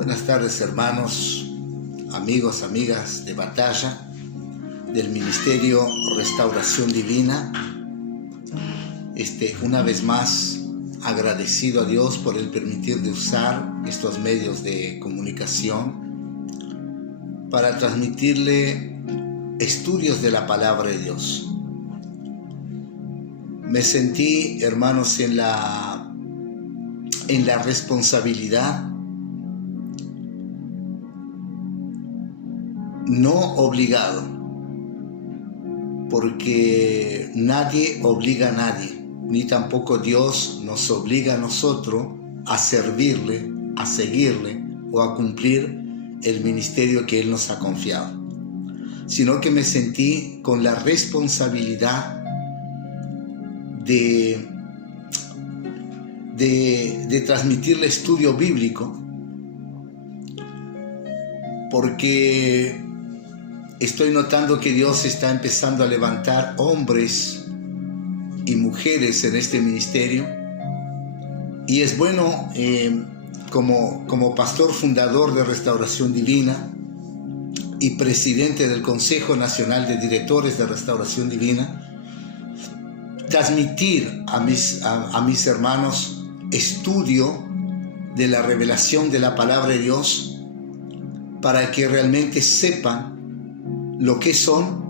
Buenas tardes, hermanos, amigos, amigas de batalla del Ministerio Restauración Divina. Una vez más, agradecido a Dios por el permitir de usar estos medios de comunicación para transmitirle estudios de la palabra de Dios. Me sentí, hermanos, en la responsabilidad, no obligado, porque nadie obliga a nadie, ni tampoco Dios nos obliga a nosotros a servirle, a seguirle o a cumplir el ministerio que Él nos ha confiado, sino que me sentí con la responsabilidad de transmitirle estudio bíblico, porque estoy notando que Dios está empezando a levantar hombres y mujeres en este ministerio, y es bueno, como pastor fundador de Restauración Divina y presidente del Consejo Nacional de Directores de Restauración Divina, transmitir a mis hermanos estudio de la revelación de la palabra de Dios, para que realmente sepan lo que son,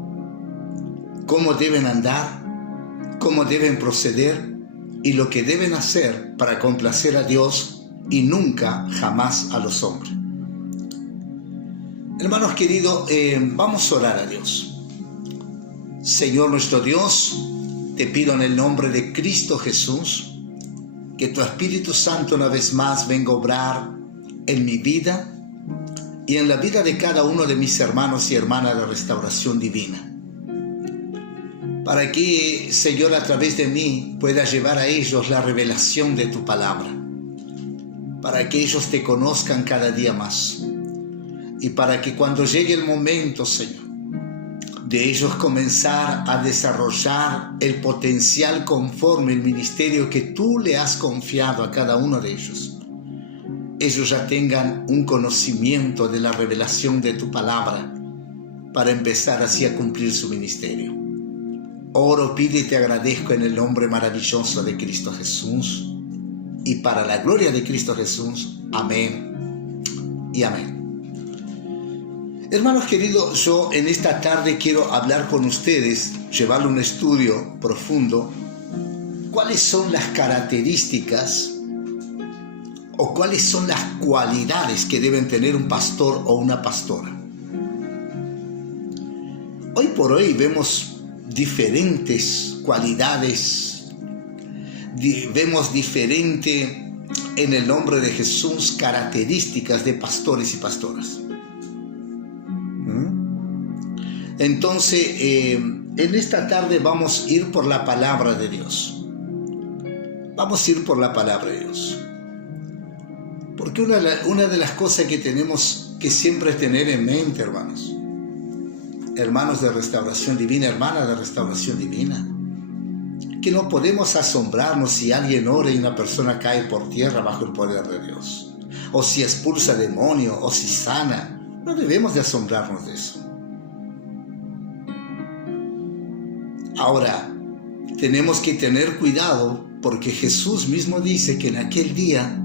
cómo deben andar, cómo deben proceder y lo que deben hacer para complacer a Dios y nunca, jamás a los hombres. Hermanos queridos, vamos a orar a Dios. Señor nuestro Dios, te pido en el nombre de Cristo Jesús que tu Espíritu Santo una vez más venga a obrar en mi vida y en la vida de cada uno de mis hermanos y hermanas de Restauración Divina, para que, Señor, a través de mí pueda llevar a ellos la revelación de tu palabra, para que ellos te conozcan cada día más, y para que cuando llegue el momento, Señor, de ellos comenzar a desarrollar el potencial conforme el ministerio que tú le has confiado a cada uno de ellos ya tengan un conocimiento de la revelación de tu palabra, para empezar así a cumplir su ministerio. Oro, pido y te agradezco en el nombre maravilloso de Cristo Jesús, y para la gloria de Cristo Jesús. Amén y amén. Hermanos queridos, yo en esta tarde quiero hablar con ustedes, llevarle un estudio profundo, cuáles son las características o cuáles son las cualidades que deben tener un pastor o una pastora. Hoy por hoy vemos diferentes cualidades, vemos diferente, en el nombre de Jesús, características de pastores y pastoras. Entonces, en esta tarde vamos a ir por la palabra de Dios. Vamos a ir por la palabra de Dios. Porque una de las cosas que tenemos que siempre tener en mente, hermanos de Restauración Divina, hermanas de Restauración Divina, que no podemos asombrarnos si alguien ora y una persona cae por tierra bajo el poder de Dios, o si expulsa demonios, o si sana. No debemos de asombrarnos de eso. Ahora, tenemos que tener cuidado, porque Jesús mismo dice que en aquel día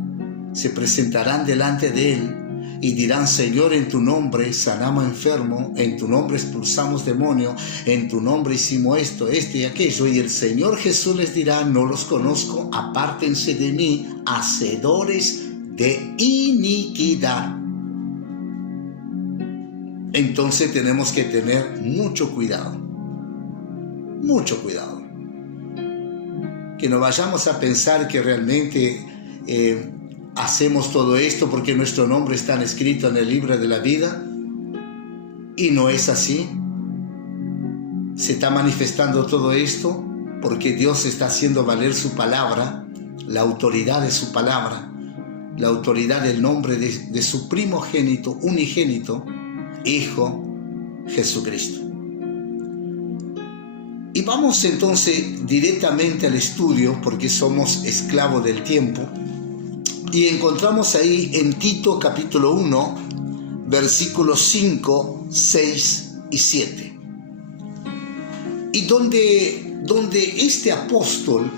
se presentarán delante de Él y dirán: Señor, en tu nombre sanamos enfermos, en tu nombre expulsamos demonios, en tu nombre hicimos esto y aquello. Y el Señor Jesús les dirá: no los conozco, apártense de mí, hacedores de iniquidad. Entonces tenemos que tener mucho cuidado. Mucho cuidado, que no vayamos a pensar que realmente hacemos todo esto porque nuestro nombre está escrito en el libro de la vida, y no es así. Se está manifestando todo esto porque Dios está haciendo valer su palabra, la autoridad de su palabra, la autoridad del nombre de su primogénito, unigénito, Hijo Jesucristo. Y vamos entonces directamente al estudio, porque somos esclavos del tiempo, Y encontramos ahí en Tito capítulo 1, versículos 5, 6 y 7. Y donde este apóstol,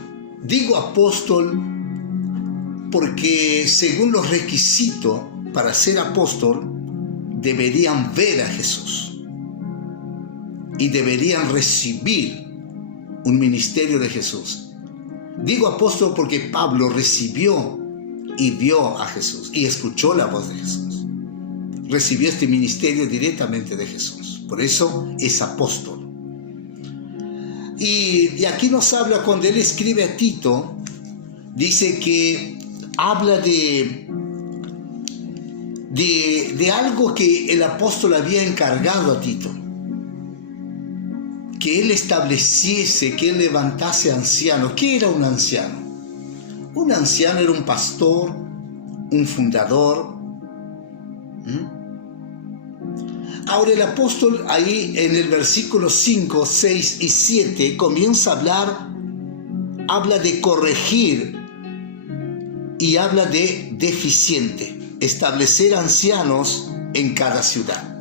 digo apóstol porque según los requisitos para ser apóstol, deberían ver a Jesús y deberían recibir un ministerio de Jesús. Digo apóstol porque Pablo recibió y vio a Jesús y escuchó la voz de Jesús. Recibió este ministerio directamente de Jesús. Por eso es apóstol. Y aquí nos habla, cuando él escribe a Tito, dice que habla de algo que el apóstol había encargado a Tito. Que él estableciese, que él levantase ancianos. ¿Qué era un anciano? Un anciano era un pastor, un fundador. Ahora el apóstol ahí en el versículo 5, 6 y 7 comienza a habla de corregir y habla de deficiente, establecer ancianos en cada ciudad.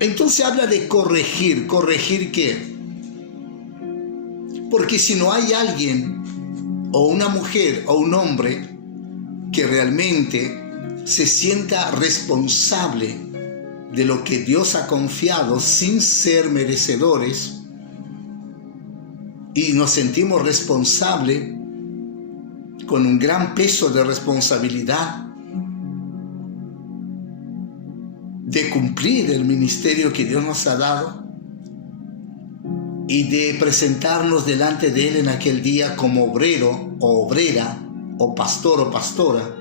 Entonces habla de corregir. ¿Corregir qué? Porque si no hay alguien, o una mujer, o un hombre, que realmente se sienta responsable de lo que Dios ha confiado sin ser merecedores, y nos sentimos responsables con un gran peso de responsabilidad de cumplir el ministerio que Dios nos ha dado y de presentarnos delante de Él en aquel día como obrero o obrera o pastor o pastora,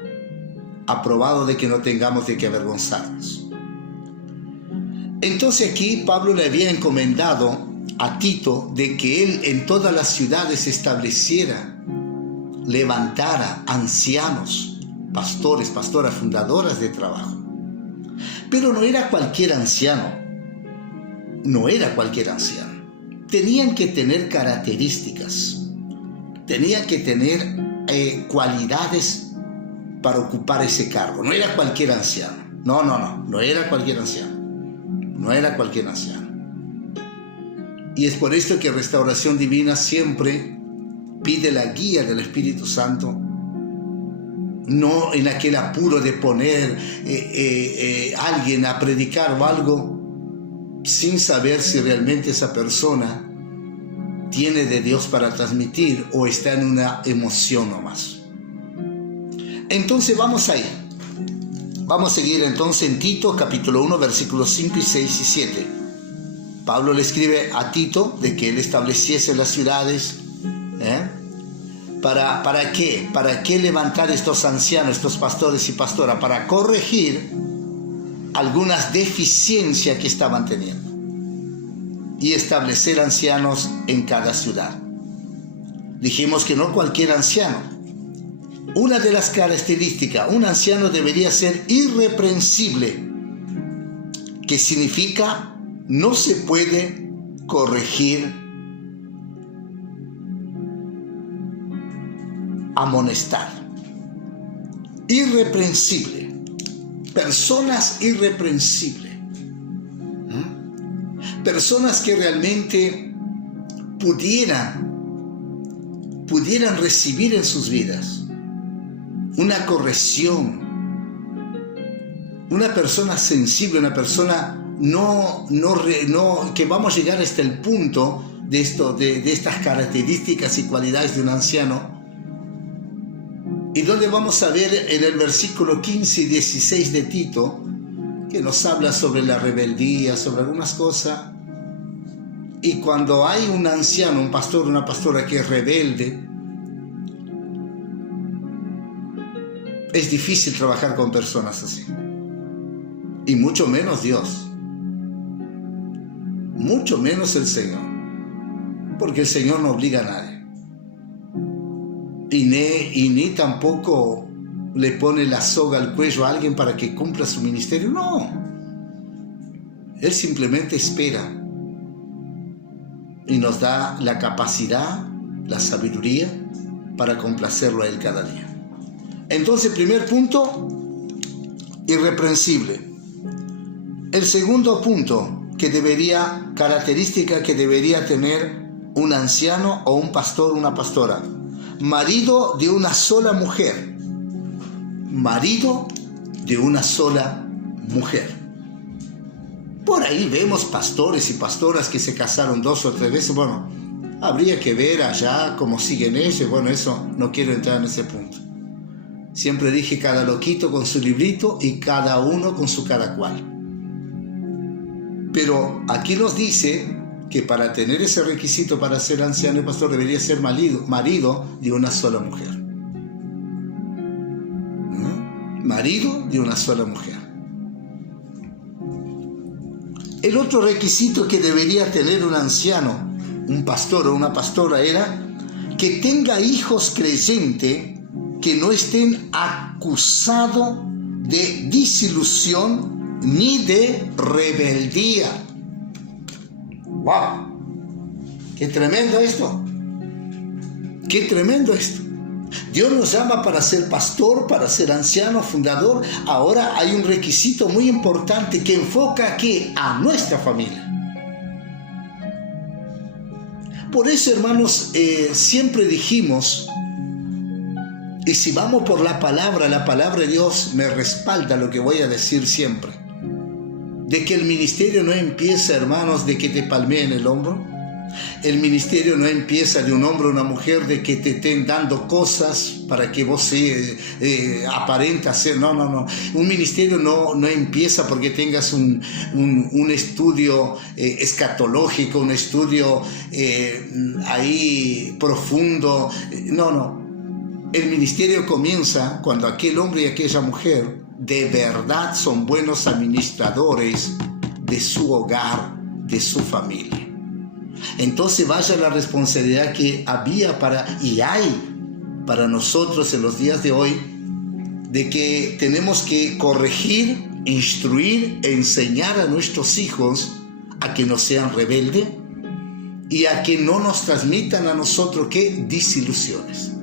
aprobado de que no tengamos de qué avergonzarnos. Entonces aquí Pablo le había encomendado a Tito de que él en todas las ciudades estableciera, levantara ancianos, pastores, pastoras, fundadoras de trabajo. Pero no era cualquier anciano, no era cualquier anciano. Tenían que tener características, tenían que tener cualidades para ocupar ese cargo. No era cualquier anciano, no era cualquier anciano. No era cualquier anciano. Y es por esto que Restauración Divina siempre pide la guía del Espíritu Santo, no en aquel apuro de poner a alguien a predicar o algo sin saber si realmente esa persona tiene de Dios para transmitir o está en una emoción nomás. Entonces vamos a ir. Vamos a seguir entonces en Tito capítulo 1 versículos 5 y 6 y 7. Pablo le escribe a Tito de que él estableciese las ciudades. ¿Para qué? ¿Para qué levantar estos ancianos, estos pastores y pastoras? Para corregir algunas deficiencias que estaban teniendo y establecer ancianos en cada ciudad. Dijimos que no cualquier anciano. Una de las características, un anciano debería ser irreprensible, que significa no se puede corregir, amonestar. Irreprensible. Personas irreprensibles. Personas que realmente pudieran recibir en sus vidas una corrección. Una persona sensible, una persona que vamos a llegar hasta el punto de estas características y cualidades de un anciano, y donde vamos a ver en el versículo 15 y 16 de Tito, que nos habla sobre la rebeldía, sobre algunas cosas. Y cuando hay un anciano, un pastor, una pastora que es rebelde, es difícil trabajar con personas así. Y mucho menos Dios. Mucho menos el Señor. Porque el Señor no obliga a nadie. Y ni tampoco le pone la soga al cuello a alguien para que cumpla su ministerio. No. Él simplemente espera. Y nos da la capacidad, la sabiduría para complacerlo a Él cada día. Entonces, primer punto, irreprensible. El segundo punto, característica que debería tener un anciano o un pastor, una pastora: marido de una sola mujer. Marido de una sola mujer. Por ahí vemos pastores y pastoras que se casaron 2 o 3 veces. Bueno, habría que ver allá cómo siguen ellos. Bueno, eso no quiero entrar en ese punto. Siempre dije, cada loquito con su librito y cada uno con su cada cual. Pero aquí nos dice que para tener ese requisito para ser anciano y pastor debería ser marido de una sola mujer. Marido de una sola mujer. El otro requisito que debería tener un anciano, un pastor o una pastora, era que tenga hijos creyentes que no estén acusados de disilusión ni de rebeldía. ¡Wow! ¡Qué tremendo esto! ¡Qué tremendo esto! Dios nos llama para ser pastor, para ser anciano, fundador. Ahora hay un requisito muy importante que enfoca ¿qué? A nuestra familia. Por eso, hermanos, siempre dijimos, y si vamos por la palabra de Dios me respalda lo que voy a decir siempre, de que el ministerio no empieza, hermanos, de que te palmeen el hombro. El ministerio no empieza de un hombre o una mujer de que te estén dando cosas para que vos aparentas ser. No. Un ministerio no empieza porque tengas un estudio escatológico, un estudio ahí profundo. No. El ministerio comienza cuando aquel hombre y aquella mujer de verdad son buenos administradores de su hogar, de su familia. Entonces vaya la responsabilidad que había y hay para nosotros en los días de hoy, de que tenemos que corregir, instruir, enseñar a nuestros hijos a que no sean rebeldes y a que no nos transmitan a nosotros desilusiones.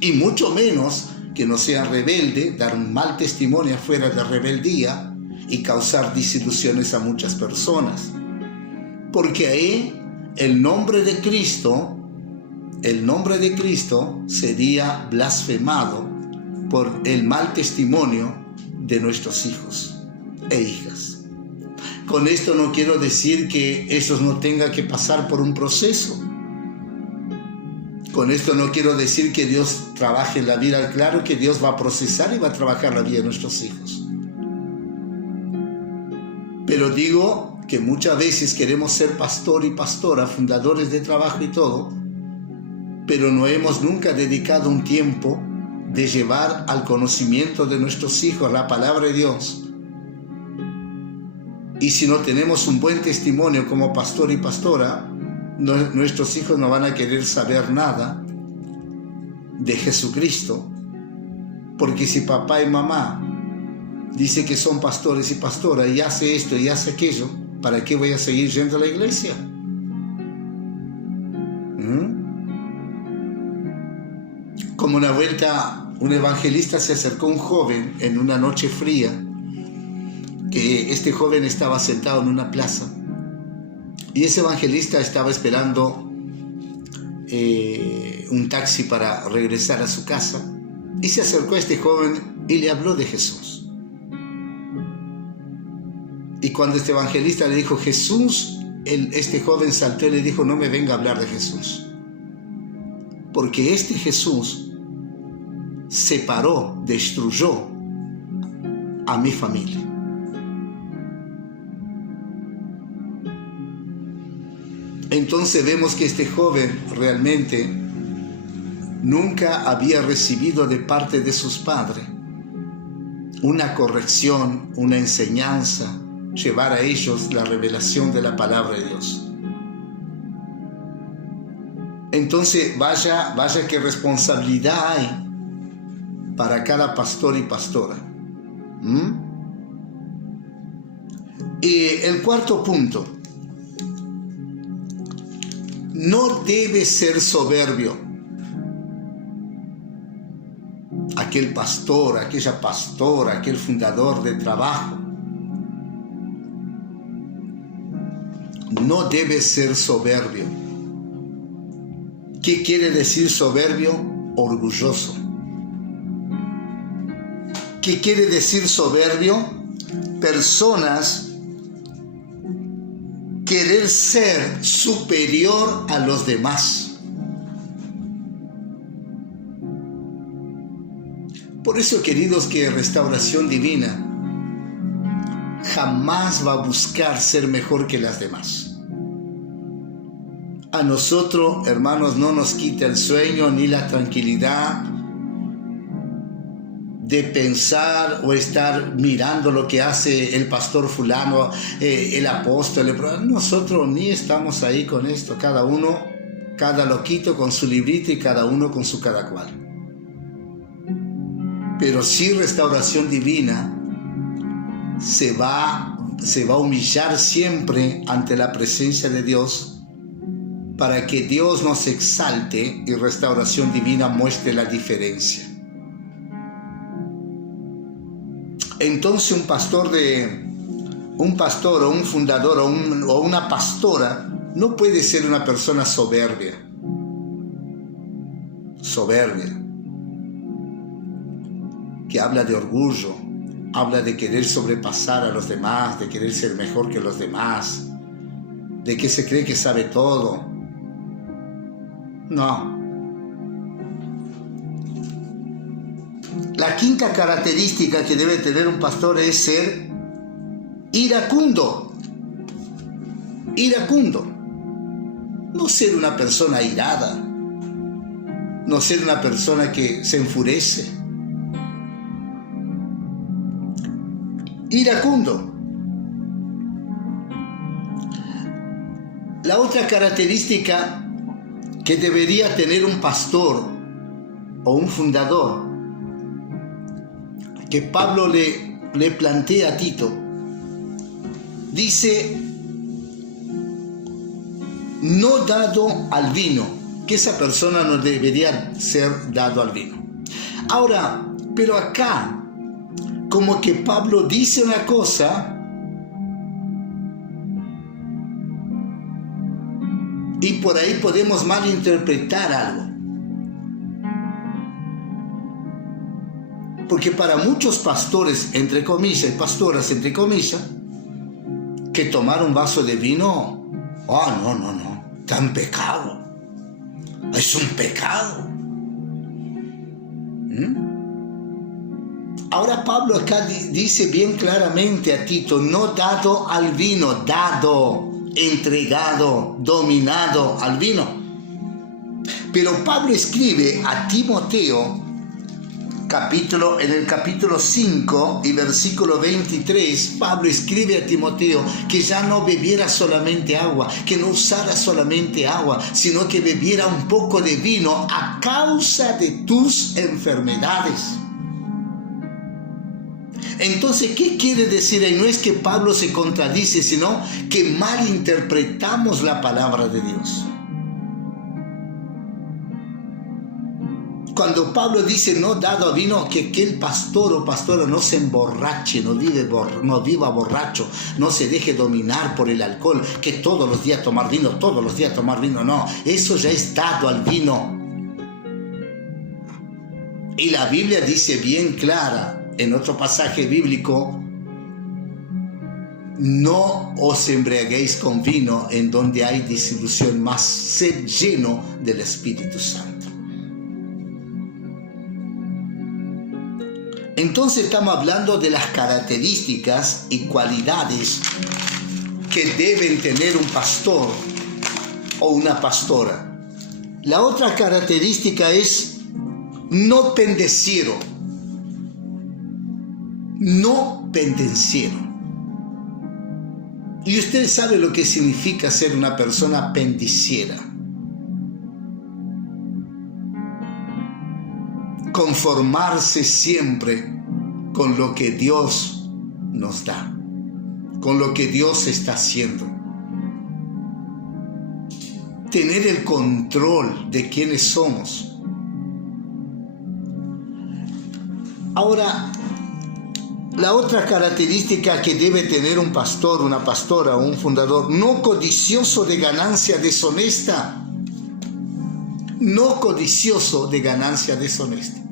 Y mucho menos que no sean rebeldes, dar un mal testimonio afuera de rebeldía y causar desilusiones a muchas personas. Porque ahí el nombre de Cristo sería blasfemado por el mal testimonio de nuestros hijos e hijas. Con esto no quiero decir que ellos no tengan que pasar por un proceso. Con esto no quiero decir que Dios trabaje en la vida. Claro que Dios va a procesar y va a trabajar la vida de nuestros hijos. Pero digo que muchas veces queremos ser pastor y pastora, fundadores de trabajo y todo, pero no hemos nunca dedicado un tiempo de llevar al conocimiento de nuestros hijos la palabra de Dios. Y si no tenemos un buen testimonio como pastor y pastora, nuestros hijos no van a querer saber nada de Jesucristo, porque si papá y mamá dice que son pastores y pastoras y hace esto y hace aquello, ¿para qué voy a seguir yendo a la iglesia? Como una vuelta, un evangelista se acercó a un joven en una noche fría, que este joven estaba sentado en una plaza, y ese evangelista estaba esperando un taxi para regresar a su casa, y se acercó a este joven y le habló de Jesús. Y cuando este evangelista le dijo Jesús, este joven saltó y le dijo: no me venga a hablar de Jesús, porque este Jesús separó, destruyó a mi familia. Entonces vemos que este joven realmente nunca había recibido de parte de sus padres una corrección, una enseñanza, llevar a ellos la revelación de la palabra de Dios. Entonces vaya qué responsabilidad hay para cada pastor y pastora. Y el cuarto punto: no debe ser soberbio. ¿A qué aquel pastor, aquella pastora, aquel fundador de trabajo. No debe ser soberbio. ¿Qué quiere decir soberbio? Orgulloso. ¿Qué quiere decir soberbio? Personas querer ser superior a los demás. Por eso, queridos, que Restauración Divina jamás va a buscar ser mejor que las demás. A nosotros, hermanos, no nos quita el sueño ni la tranquilidad de pensar o estar mirando lo que hace el pastor fulano, el apóstol. Nosotros ni estamos ahí con esto, cada uno, cada loquito con su librito y cada uno con su cada cual. Pero sí, Restauración Divina se va a humillar siempre ante la presencia de Dios para que Dios nos exalte y Restauración Divina muestre la diferencia. Entonces un pastor o un fundador o una pastora no puede ser una persona soberbia, que habla de orgullo, habla de querer sobrepasar a los demás, de querer ser mejor que los demás, de que se cree que sabe todo. No. La quinta característica que debe tener un pastor es ser iracundo. Iracundo. No ser una persona airada. No ser una persona que se enfurece. Iracundo. La otra característica que debería tener un pastor o un fundador, que Pablo le plantea a Tito, dice: no dado al vino, que esa persona no debería ser dado al vino. Ahora, pero acá, como que Pablo dice una cosa y por ahí podemos malinterpretar algo. Porque para muchos pastores, entre comillas, y pastoras, entre comillas, que tomar un vaso de vino, no, está en pecado. Es un pecado. Ahora Pablo acá dice bien claramente a Tito: no dado al vino, dado, entregado, dominado al vino. Pero Pablo escribe a Timoteo, en el capítulo 5 y versículo 23, Pablo escribe a Timoteo que ya no bebiera solamente agua, que no usara solamente agua, sino que bebiera un poco de vino a causa de tus enfermedades. Entonces, ¿qué quiere decir ahí? No es que Pablo se contradice, sino que malinterpretamos la palabra de Dios. Cuando Pablo dice no dado a vino, que el pastor o pastora no se emborrache, no viva borracho, no se deje dominar por el alcohol, que todos los días tomar vino, no, eso ya es dado al vino. Y la Biblia dice bien clara, en otro pasaje bíblico: no os embriaguéis con vino en donde hay disolución, mas sed lleno del Espíritu Santo. Entonces estamos hablando de las características y cualidades que deben tener un pastor o una pastora. La otra característica es no pendenciero. No pendenciero. Y usted sabe lo que significa ser una persona pendenciera. Conformarse siempre con lo que Dios nos da, con lo que Dios está haciendo. Tener el control de quiénes somos. Ahora, la otra característica que debe tener un pastor, una pastora o un fundador: no codicioso de ganancia deshonesta. No codicioso de ganancia deshonesta.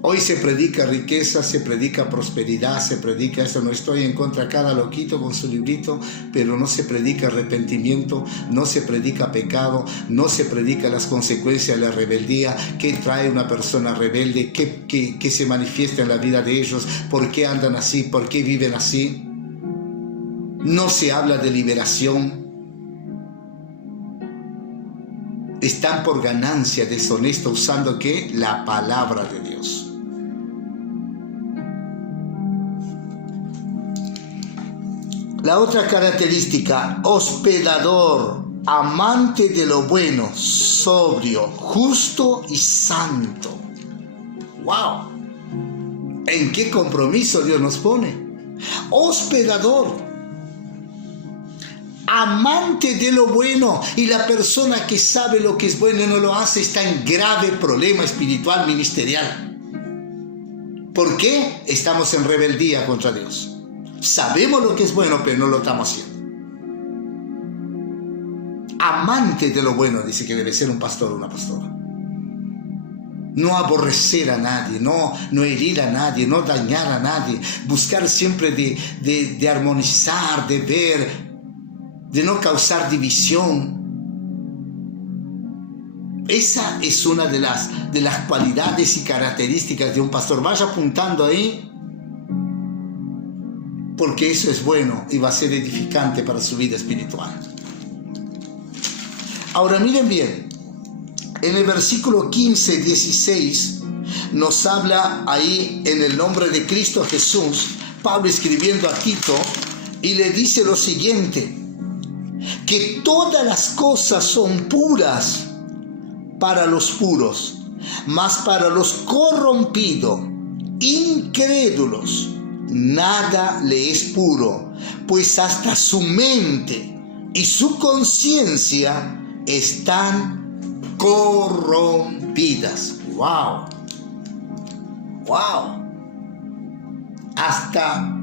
Hoy se predica riqueza, se predica prosperidad, se predica eso. No estoy en contra de cada loquito con su librito, pero no se predica arrepentimiento, no se predica pecado, no se predica las consecuencias de la rebeldía, qué trae una persona rebelde, qué se manifiesta en la vida de ellos, por qué andan así, por qué viven así. No se habla de liberación. Están por ganancia deshonesta usando ¿qué? La palabra de Dios. La otra característica: hospedador, amante de lo bueno, sobrio, justo y santo. ¡Wow! ¿En qué compromiso Dios nos pone? Hospedador, amante de lo bueno, y la persona que sabe lo que es bueno y no lo hace está en grave problema espiritual ministerial. ¿Por qué? Estamos en rebeldía contra Dios. Sabemos lo que es bueno, pero no lo estamos haciendo. Amante de lo bueno, dice que debe ser un pastor o una pastora. No aborrecer a nadie, no herir a nadie, no dañar a nadie, buscar siempre de armonizar, de ver, de no causar división. Esa es una de las cualidades y características de un pastor. Vaya apuntando ahí, porque eso es bueno y va a ser edificante para su vida espiritual. Ahora miren bien, en el versículo 15, 16, nos habla ahí en el nombre de Cristo Jesús, Pablo escribiendo a Tito, y le dice lo siguiente: que todas las cosas son puras para los puros, mas para los corrompidos, incrédulos, nada le es puro, pues hasta su mente y su conciencia están corrompidas. ¡Wow! ¡Wow! Hasta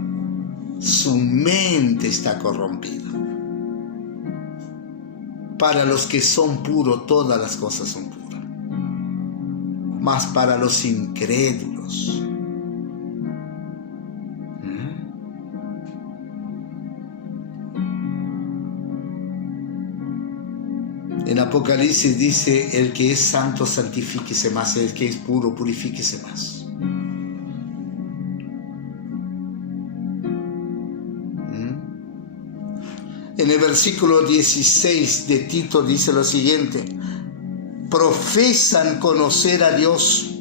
su mente está corrompida. Para los que son puros, todas las cosas son puras. Mas para los incrédulos, en Apocalipsis dice: el que es santo, santifíquese más; el que es puro, purifíquese más. En el versículo 16 de Tito dice lo siguiente: profesan conocer a Dios,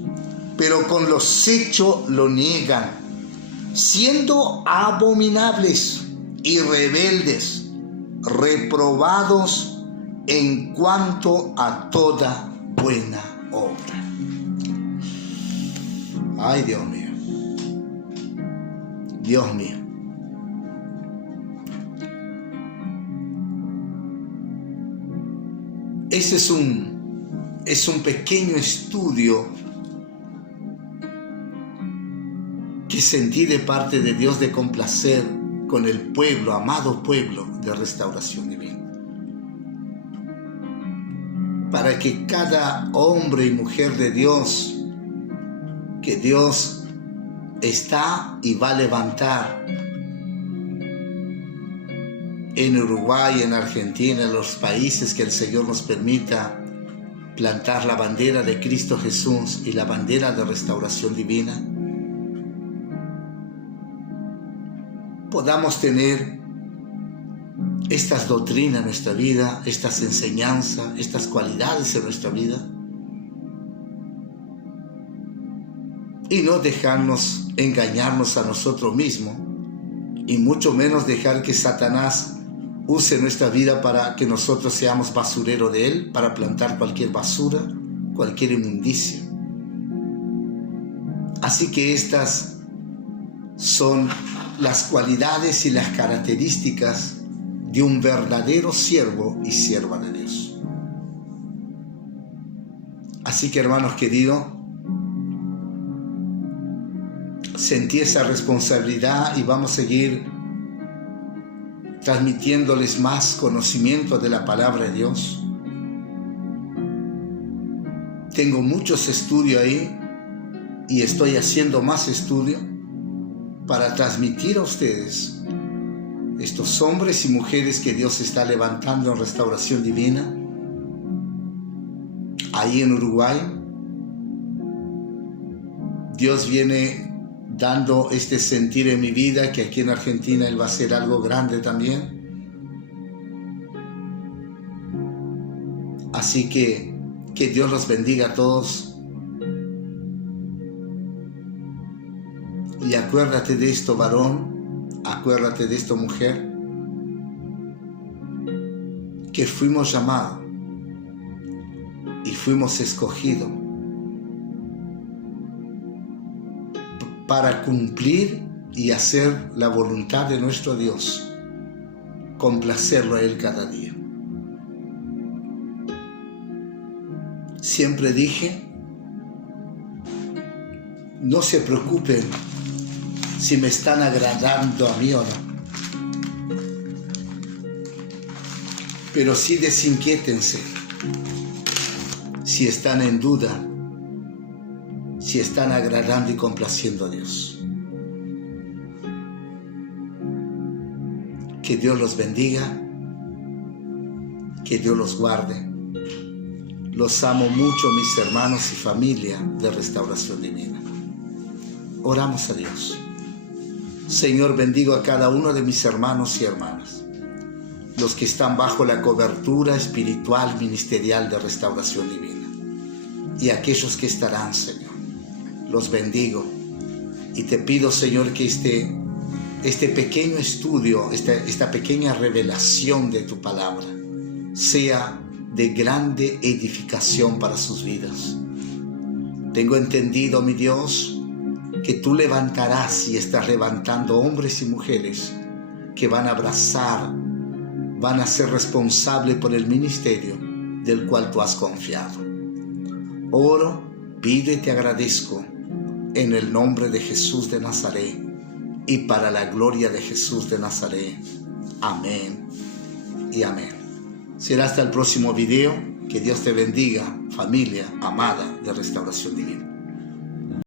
pero con los hechos lo niegan, siendo abominables y rebeldes, reprobados en cuanto a toda buena obra. Ay, Dios mío. Dios mío. Ese es un pequeño estudio que sentí de parte de Dios de complacer con el pueblo, amado pueblo de Restauración Divina. Para que cada hombre y mujer de Dios, que Dios está y va a levantar en Uruguay, en Argentina, en los países que el Señor nos permita plantar la bandera de Cristo Jesús y la bandera de Restauración Divina, podamos tener estas doctrinas en nuestra vida, estas enseñanzas, estas cualidades en nuestra vida, y no dejarnos engañarnos a nosotros mismos, y mucho menos dejar que Satanás use nuestra vida para que nosotros seamos basurero de él, para plantar cualquier basura, cualquier inmundicia. Así que estas son las cualidades y las características de un verdadero siervo y sierva de Dios. Así que, hermanos queridos, sentí esa responsabilidad y vamos a seguir transmitiéndoles más conocimiento de la palabra de Dios. Tengo muchos estudios ahí y estoy haciendo más estudio para transmitir a ustedes estos hombres y mujeres que Dios está levantando en Restauración Divina, ahí en Uruguay. Dios viene dando este sentir en mi vida que aquí en Argentina Él va a hacer algo grande también. Así que Dios los bendiga a todos. Y acuérdate de esto, varón, acuérdate de esto, mujer, que fuimos llamados y fuimos escogidos para cumplir y hacer la voluntad de nuestro Dios, complacerlo a Él cada día. Siempre dije, no se preocupen si me están agradando a mí o no, pero sí desinquiétense si están en duda, si están agradando y complaciendo a Dios. Que Dios los bendiga, que Dios los guarde. Los amo mucho, mis hermanos y familia de Restauración Divina. Oramos a Dios. Señor, bendigo a cada uno de mis hermanos y hermanas, los que están bajo la cobertura espiritual ministerial de Restauración Divina, y aquellos que estarán, Señor. Los bendigo y te pido, Señor, que este pequeño estudio, esta pequeña revelación de tu palabra sea de grande edificación para sus vidas. Tengo entendido, mi Dios, que tú levantarás y estás levantando hombres y mujeres que van a abrazar, van a ser responsables por el ministerio del cual tú has confiado. Oro, pido y te agradezco en el nombre de Jesús de Nazaret y para la gloria de Jesús de Nazaret. Amén y amén. Será hasta el próximo video. Que Dios te bendiga, familia amada de Restauración Divina.